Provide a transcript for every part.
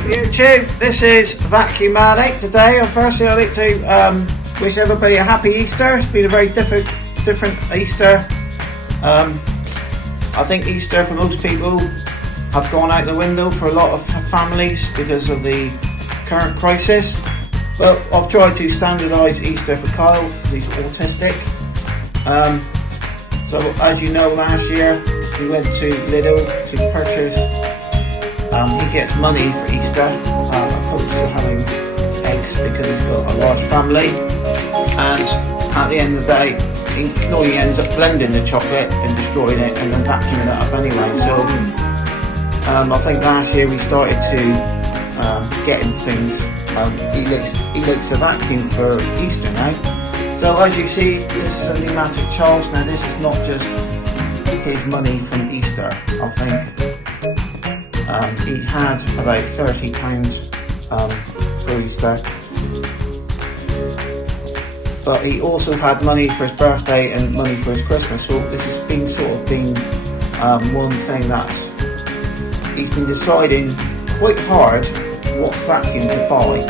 YouTube, this is Numatic. Today, firstly I'd like to wish everybody a happy Easter. It's been a very different Easter. I think Easter for most people have gone out the window for a lot of families because of the current crisis. But I've tried to standardise Easter for Kyle, he's autistic. So as you know, last year we went to Lidl to purchase. He gets money for Easter, opposed to having eggs because he's got a large family. And at the end of the day, he normally ends up blending the chocolate and destroying it and then vacuuming it up anyway. So I think last year we started to get him things. He likes a vacuum for Easter now. So as you see, this is a Numatic Charles. Now this is not just his money from Easter. I think he had about £30 for Easter, but he also had money for his birthday and money for his Christmas. So this has been one thing that he's been deciding quite hard what vacuum to buy.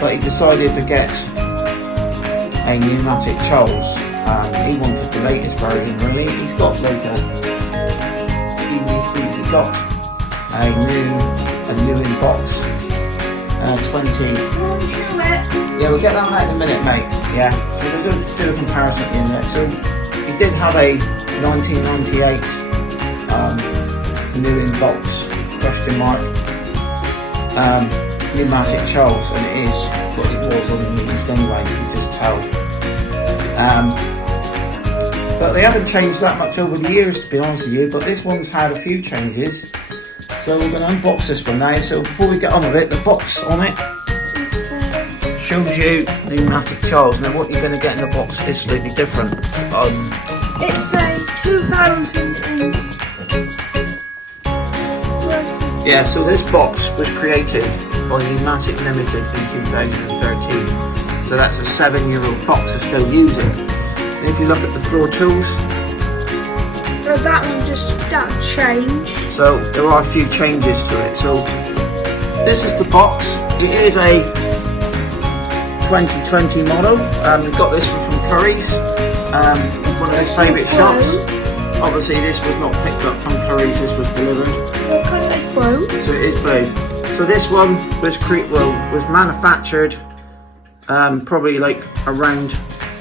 But he decided to get a Numatic Charles. He wanted the latest version really. He's got like he got a new in box 20. Yeah, we'll get that one out in a minute, mate. Yeah, so we're going to do a comparison in there. So he did have a 1998 new in box question mark Numatic Charles, and it is what it was on the used anyway, you can just tell. But they haven't changed that much over the years, to be honest with you, but this one's had a few changes. So we're going to unbox this one now. So before we get on with it, the box on it shows you Numatic Charles. Now what you're going to get in the box is slightly different. It's a 2000 yeah, so this box was created by Numatic Limited in 2013. So that's a 7-year-old box they're still using. And if you look at the floor tools, that one just changed. So there are a few changes to it. So this is the box. It is a 2020 model. We got this one from Curry's, one of his favourite shops. Obviously this was not picked up from Curry's, this was delivered. What colour is blue? So it is blue. So this one was manufactured probably like around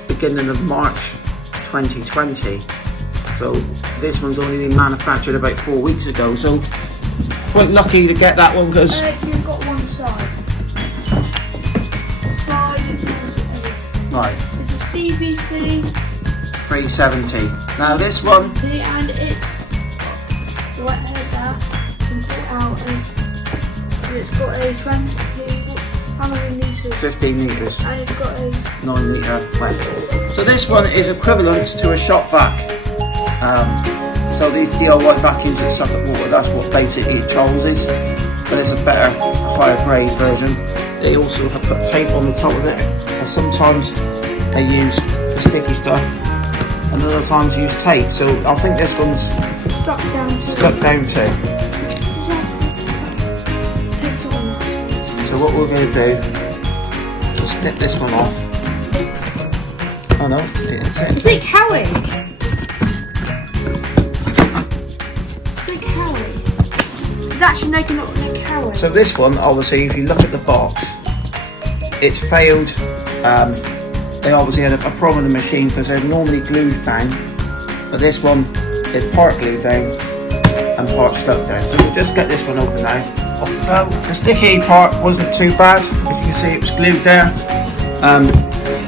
beginning of March 2020. So this one's only been manufactured about 4 weeks ago. So quite lucky to get that one because you've got one side. Right. It's a CBC 370. Now this one, and it's wet head and put out, and it's got a 20. How many litres? 15 litres. And it's got a 9 litre wet. So this one is equivalent to a shop vac. So these DIY vacuums that suck up water, that's what basically Charles is, but it's a better, higher grade version. They also have put tape on the top of it, and sometimes they use the sticky stuff, and other times use tape. So I think this one's stuck down to. So what we're going to do, we'll snip this one off. Oh no, it's it. It's like Howie. It's actually making it look like Howie. So this one, obviously, if you look at the box, it's failed. They obviously had a problem with the machine because they're normally glued down, but this one is part glued down and part stuck down. So we'll just get this one open now. Off the go. The sticky part wasn't too bad. If you can see, it was glued there.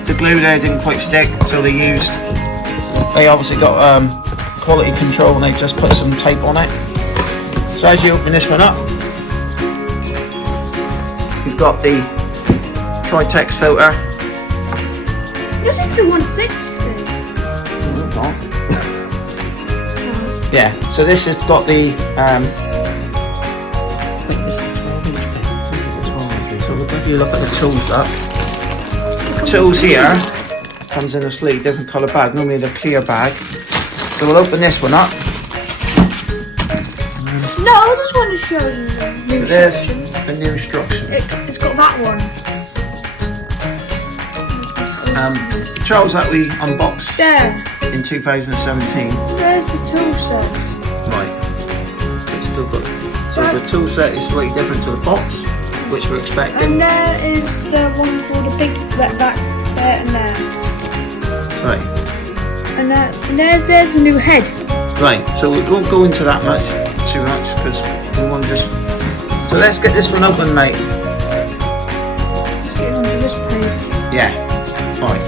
The glue there didn't quite stick, so they obviously got quality control and they just put some tape on it. So as you open this one up, you've got the Tritex filter. This is the 160. Yeah, so this has got the I think this is 12-inch bit. I think it's 12-inch. So we'll give you a look at the tools up. The tools here comes in a slightly different colour bag, normally the clear bag. So we'll open this one up. No, I just want to show you new there's instruction. a new instruction. It's got that one. The Charles that we unboxed There. in 2017. There's the tool sets. Right. It's still got. So the tool set is slightly different to the box, which we're expecting. And there is the one for the big that there and there. Right. And there's the new head. Right. So we won't go into that too much because we want to just. So let's get this one open, mate. Let's get onto this page. Yeah. Right.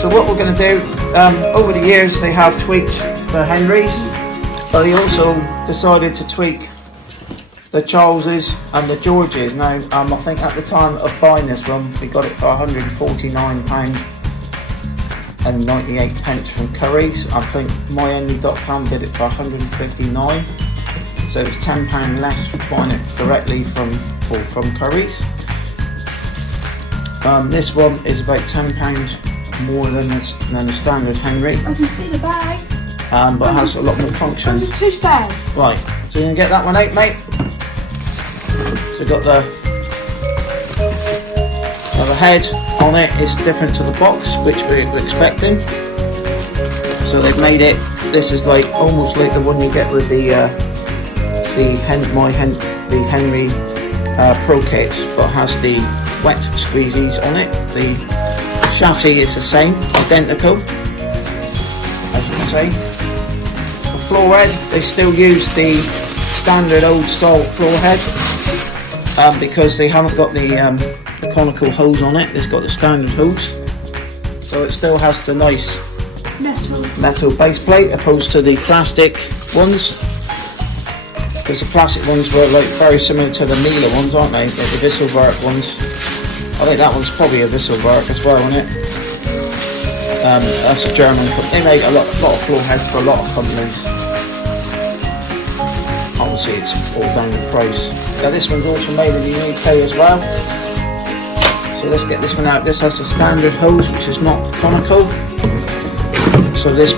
So what we're going to do, over the years they have tweaked the Henrys, but they also decided to tweak the Charleses and the Georges. Now, I think at the time of buying this one, we got it for £149.98 from Curry's. I think myhenry.com did it for 159, so it's £10 less for buying it directly from Curry's. This one is about £10 more than the standard Henry, I can see the bag. but it has a lot more functions. There's 2 spares. Right, so you're going to get that one out, mate. So we've got the head on it is different to the box, which we're expecting. So they've made it, this is like almost like the one you get with the Henry Pro kits, but has the wet squeezies on it. The chassis is the same, identical, as you can see. The floor head, they still use the standard old style floor head, because they haven't got the conical hose on it. It's got the standard hose, so it still has the nice metal base plate opposed to the plastic ones, because the plastic ones were like very similar to the Miele ones, aren't they? Like the Visselwerk ones. I think that one's probably a Visselwerk as well, isn't it? That's a German company. They make a lot of floor heads for a lot of companies. Obviously it's all down to price. Now this one's also made in the UK as well. So let's get this one out. This has a standard hose which is not conical. So this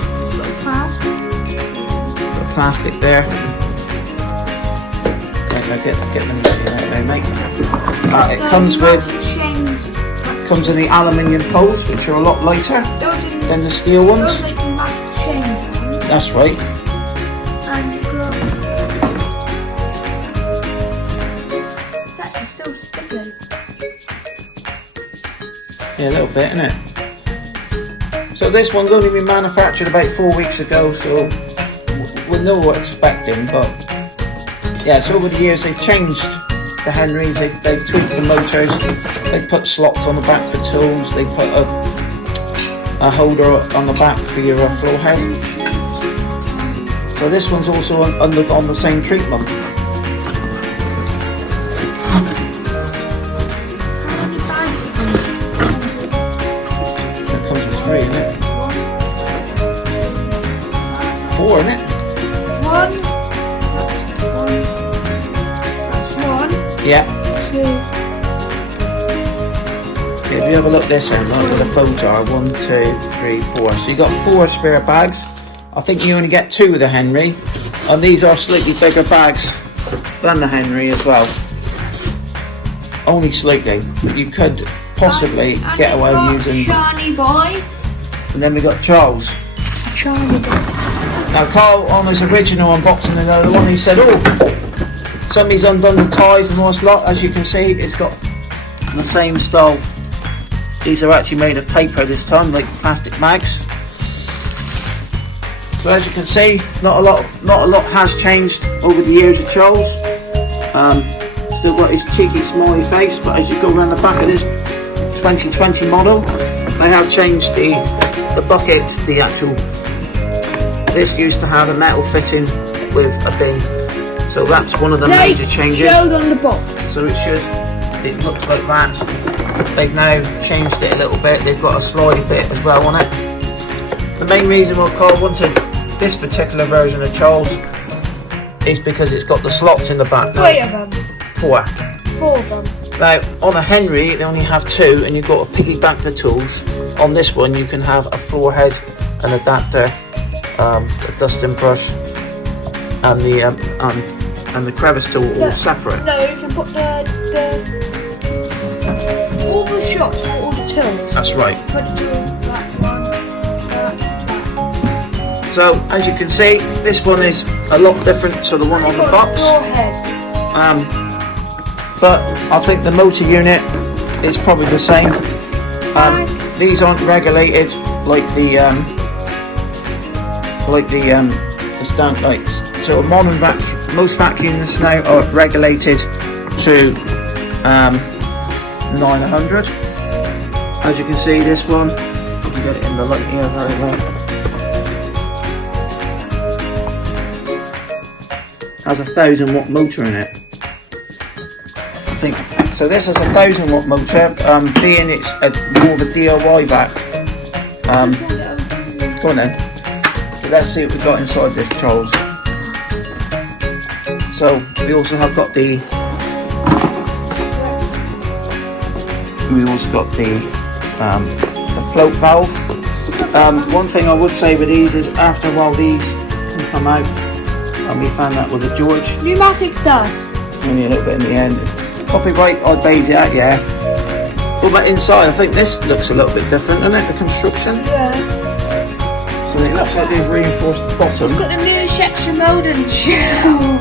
plastic there. Right, get them there, mate. It comes in the aluminium poles, which are a lot lighter than the steel ones. That's right. It's actually so sticky. Yeah, a little bit, isn't it? So this one's only been manufactured about 4 weeks ago, so we know what we're expecting. But yeah, so over the years they've changed the Henrys, they've tweaked the motors, they put slots on the back for tools, they put a holder on the back for your floor head. So this one's also undergone the same treatment. It comes with 3, isn't it? 4, isn't it? 1. That's 1. Yeah. 2. If you have a look this end, look where the phones are. 1, 2, 3, 4. So you got 4 spare bags. I think you only get 2 with the Henry, and these are slightly bigger bags than the Henry as well. Only slightly. You could possibly get away using. Shiny boy. And then we got Charles. Shiny boy. Now Carl, on his original unboxing, another one, he said, "Oh, somebody's undone the ties and all this lot." As you can see, it's got the same style. These are actually made of paper this time, like plastic mags. So as you can see, not a lot has changed over the years with Charles. Still got his cheeky smiley face, but as you go around the back of this 2020 model, they have changed the bucket, the actual. This used to have a metal fitting with a bin, so that's one of the major changes. Showed on the box. So it looks like that. They've now changed it a little bit. They've got a slidey bit as well on it. The main reason why Carl wanted this particular version of Charles is because it's got the slots in the back. 3 of them. 4. 4 of them. Now on a Henry they only have 2, and you've got to piggyback the tools. On this one you can have a floor head, an adapter, a dusting brush, and the and the crevice tool all separate. No, you can put all the shops for all the tools. That's right. Put the tool, that one, that. So as you can see, this one is a lot different to the one on the box. But I think the motor unit is probably the same. These aren't regulated like the stand lights. So modern most vacuums now are regulated to 900. As you can see, this one, if you can get it in the light here very well, has a 1000 watt motor in it. I think so. This is a 1000 watt motor, being it's more of a DIY vac. Go on then. So let's see what we got inside this, Charles. So we also have got the float valve. One thing I would say with these is after a while these can come out, and we found that with the George. Pneumatic dust. Only a little bit in the end. Copyright, I'd base it out, yeah. What about inside? I think this looks a little bit different, doesn't it? The construction. Yeah. So it looks like they've reinforced the bottom. It's got the new section molding shell.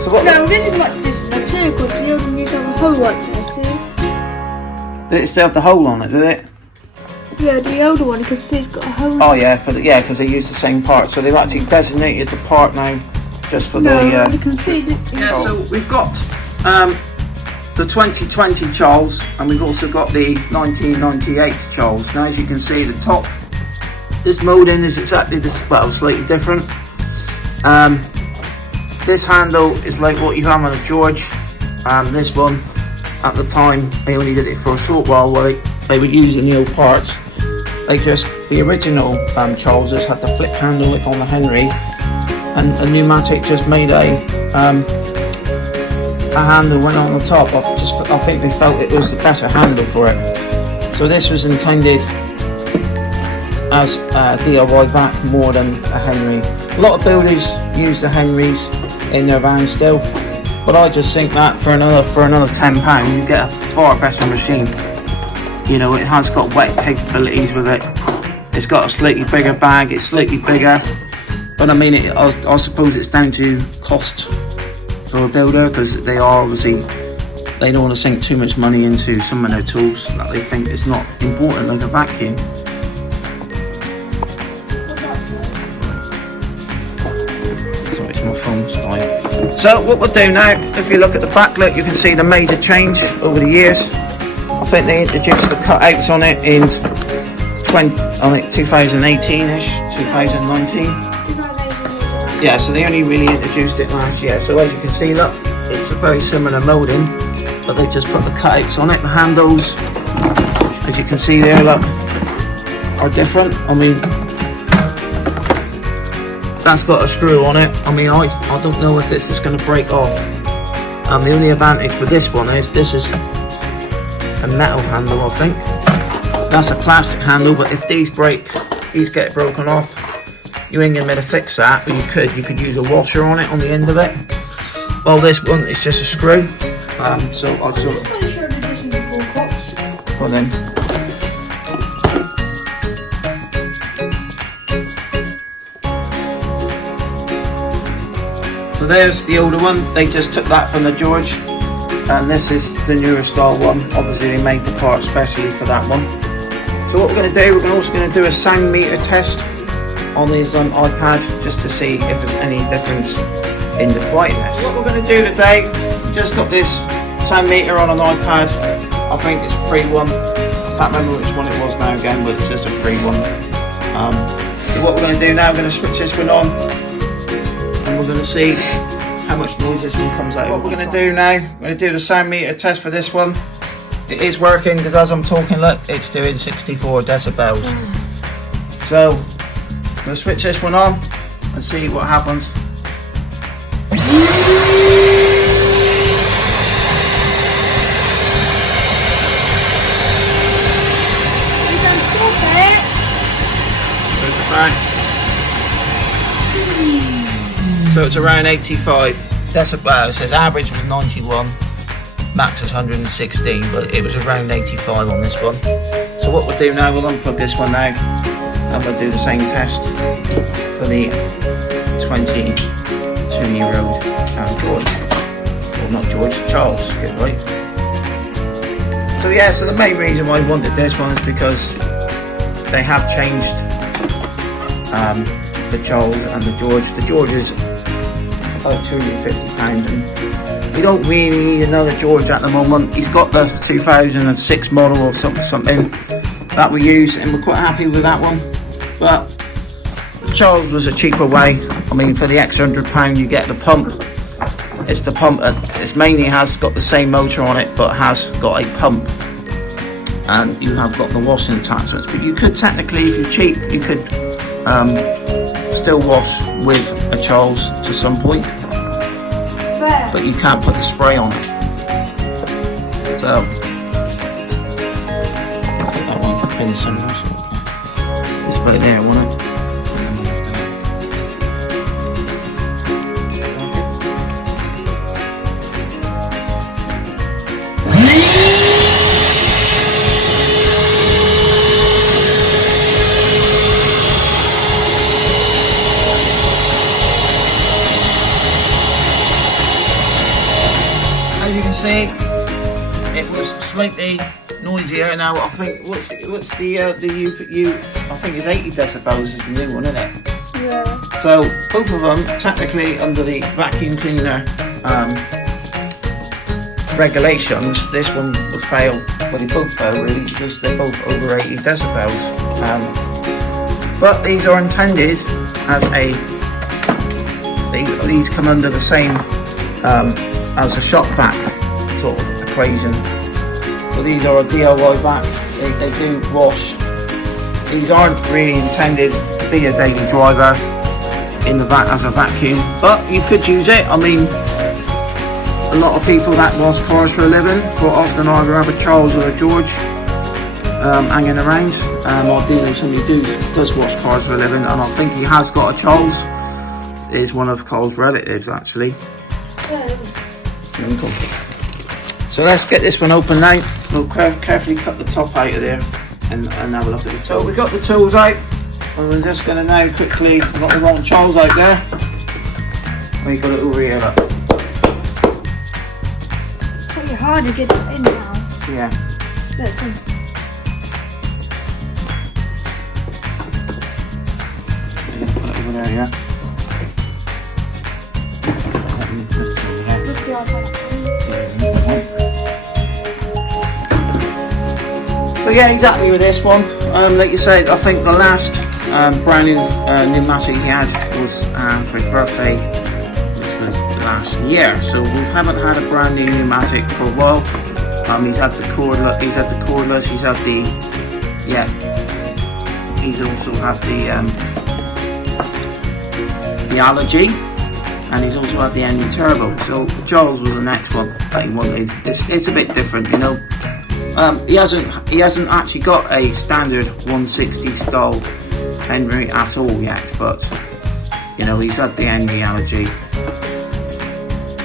So what? No, this is like this too, because the other ones have a hole like this. Did it still have the hole on it? Did it? Yeah, the older one, you can see it's got a hole. Oh yeah, because they use the same part. So they've actually designated the part now just for you can see the. Yeah, so we've got the 2020 Charles, and we've also got the 1998 Charles. Now, as you can see, the top, this moulding is exactly this, well, slightly different. This handle is like what you have on a George. This one, at the time, they only did it for a short while while they were using the old parts. The original Charleses had the flip handle on the Henry, and a Numatic just made a handle went on the top. I think they felt it was the better handle for it. So this was intended as a DIY vac more than a Henry. A lot of builders use the Henrys in their vans still, but I just think that for another £10 you get a far better machine. You know, it has got wet capabilities with it. It's got a slightly bigger bag. It's slightly bigger, but I mean, I suppose it's down to cost for a builder, because they don't want to sink too much money into some of their tools that they think is not important, like a vacuum. Sorry, it's my phone's dying. So what we'll do now, if you look at the backlit, you can see the major change over the years. I think they introduced the cutouts on it in 2018ish, 2019. Yeah, so they only really introduced it last year. So as you can see, look, it's a very similar moulding, but they just put the cutouts on it. The handles, as you can see there, look, are different. I mean, that's got a screw on it. I mean, I don't know if this is going to break off. The only advantage with this one is this is a metal handle, I think. That's a plastic handle, but if these get broken off, you ain't gonna be able to fix that, but you could use a washer on it on the end of it. Well, this one is just a screw. So I'll sort of. Well then. So there's the older one. They just took that from the George, and this is the newer style one. Obviously, they made the part especially for that one. So what we're going to do, we're also going to do a sound meter test on this iPad, just to see if there's any difference in the quietness. What we're going to do today, just got this sound meter on an iPad. I think it's a free one. I can't remember which one it was now again, but it's just a free one. So what we're going to do now, we're going to switch this one on, and we're going to see how much noise this one comes out. What we're going to do now, we're going to do the sound meter test for this one. It is working, because as I'm talking, look, it's doing 64 decibels. So I'm going to switch this one on and see what happens. Right. So it's around 85 decibels. It says average was 91, max was 116, but it was around 85 on this one. So what we'll do now, we'll unplug this one now, and we'll do the same test for the 22-year-old George. Well, not George, Charles, get it right. So yeah, so the main reason why I wanted this one is because they have changed the Charles and the George. The George is about £250, and we don't really need another George at the moment. He's got the 2006 model or something that we use, and we're quite happy with that one. But Charles was a cheaper way. I mean, for the extra £100 you get the pump. It's the pump, it's mainly has got the same motor on it, but has got a pump, and you have got the washing attachments. But you could technically, if you're cheap, you could still wash with a Charles to some point, but you can't put the spray on it. So that one could finish some. Just put it there, won't it? As you can see, it was slightly noisier. Now I think what's the I think it's 80 decibels is the new one, isn't it? Yeah. So both of them technically under the vacuum cleaner regulations, this one would fail. Well, they both fail really because they're both over 80 decibels. But these are intended as these come under the same as a shop vac sort of equation. So these are a DIY vac. They do wash. These aren't really intended to be a daily driver in the vac as a vacuum, but you could use it. I mean, a lot of people that wash cars for a living quite often either have a Charles or a George hanging around. I do know somebody who does wash cars for a living, and I think he has got a Charles. Is one of Cole's relatives actually. So let's get this one open now. We'll carefully cut the top out of there and have a look at it. So we've got the tools out, and we're just going to now quickly, I've got the wrong Charles out there. We've got it over here, look. It's pretty hard to get it in now. Yeah. Let's see. Put it over there, yeah. Look the other one. So yeah, exactly with this one. Like you said, I think the last brand new Numatic he had was for his birthday, which was last year. So we haven't had a brand new Numatic for a while. He's had the cordless, he's had the he's also had the allergy, and he's also had the ND turbo. So Charles was the next one that he wanted. It's a bit different, you know. He hasn't actually got a standard 160 style Henry at all yet, but you know, he's had the ND allergy.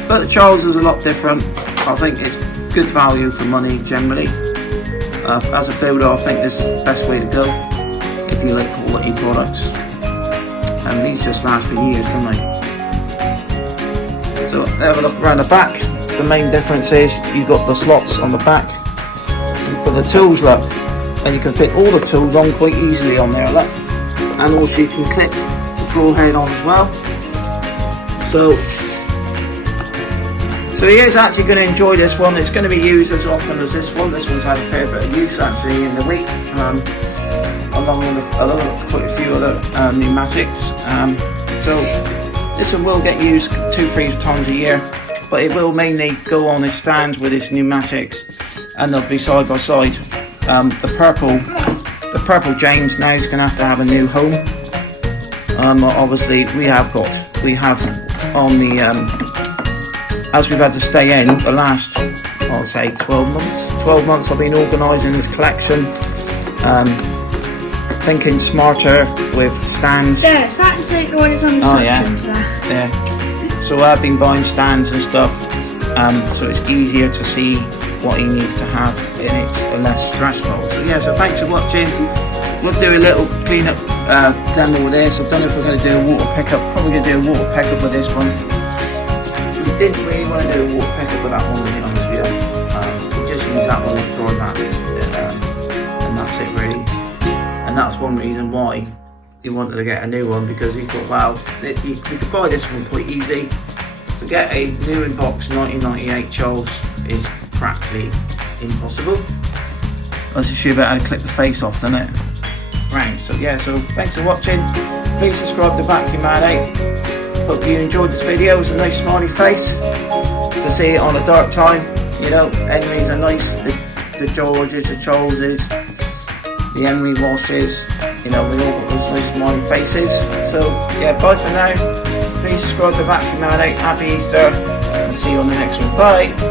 But the Charles is a lot different. I think it's good value for money generally. As a builder, I think this is the best way to go if you like quality products. And these just last for years, don't they? So have a look around the back. The main difference is you've got the slots on the back for the tools, look, and you can fit all the tools on quite easily on there, look. And also you can clip the floor head on as well. So he is actually going to enjoy this one. It's going to be used as often as this one. This one's had a fair bit of use actually in the week, along with quite a few other pneumatics. So this one will get used 2-3 times a year, but it will mainly go on his stand with his pneumatics, and they'll be side by side. The purple James now is going to have a new home. Obviously we have on the as we've had to stay in the last, I'll say 12 months I've been organising this collection, thinking smarter with stands. Yeah, it's actually the one that's on the sections there. Yeah. So I've been buying stands and stuff, so it's easier to see what he needs to have, and it's less stressful. So yeah, so thanks for watching. We'll do a little clean up demo with this. I don't know if we're going to do a water pickup. Probably going to do a water pickup with this one. We didn't really want to do a water pickup with that one, to be honest with you. We just use that one to draw that, and that's it really. And that's one reason why he wanted to get a new one, because he thought, wow, we could buy this one quite easy. To get a new in box 1998 Charles is practically impossible. Let's just show you how to clip the face off, doesn't it? Right, so yeah, so thanks for watching. Please subscribe to Vacuum Man 8. Hope you enjoyed this video. It's a nice smiley face to see it on a dark time. You know, Henry's are nice, the Georges, the Charleses, the Henry Rosses, you know, we all got those nice smiley faces. So yeah, bye for now. Please subscribe to Vacuum Man 8. Happy Easter, and see you on the next one. Bye.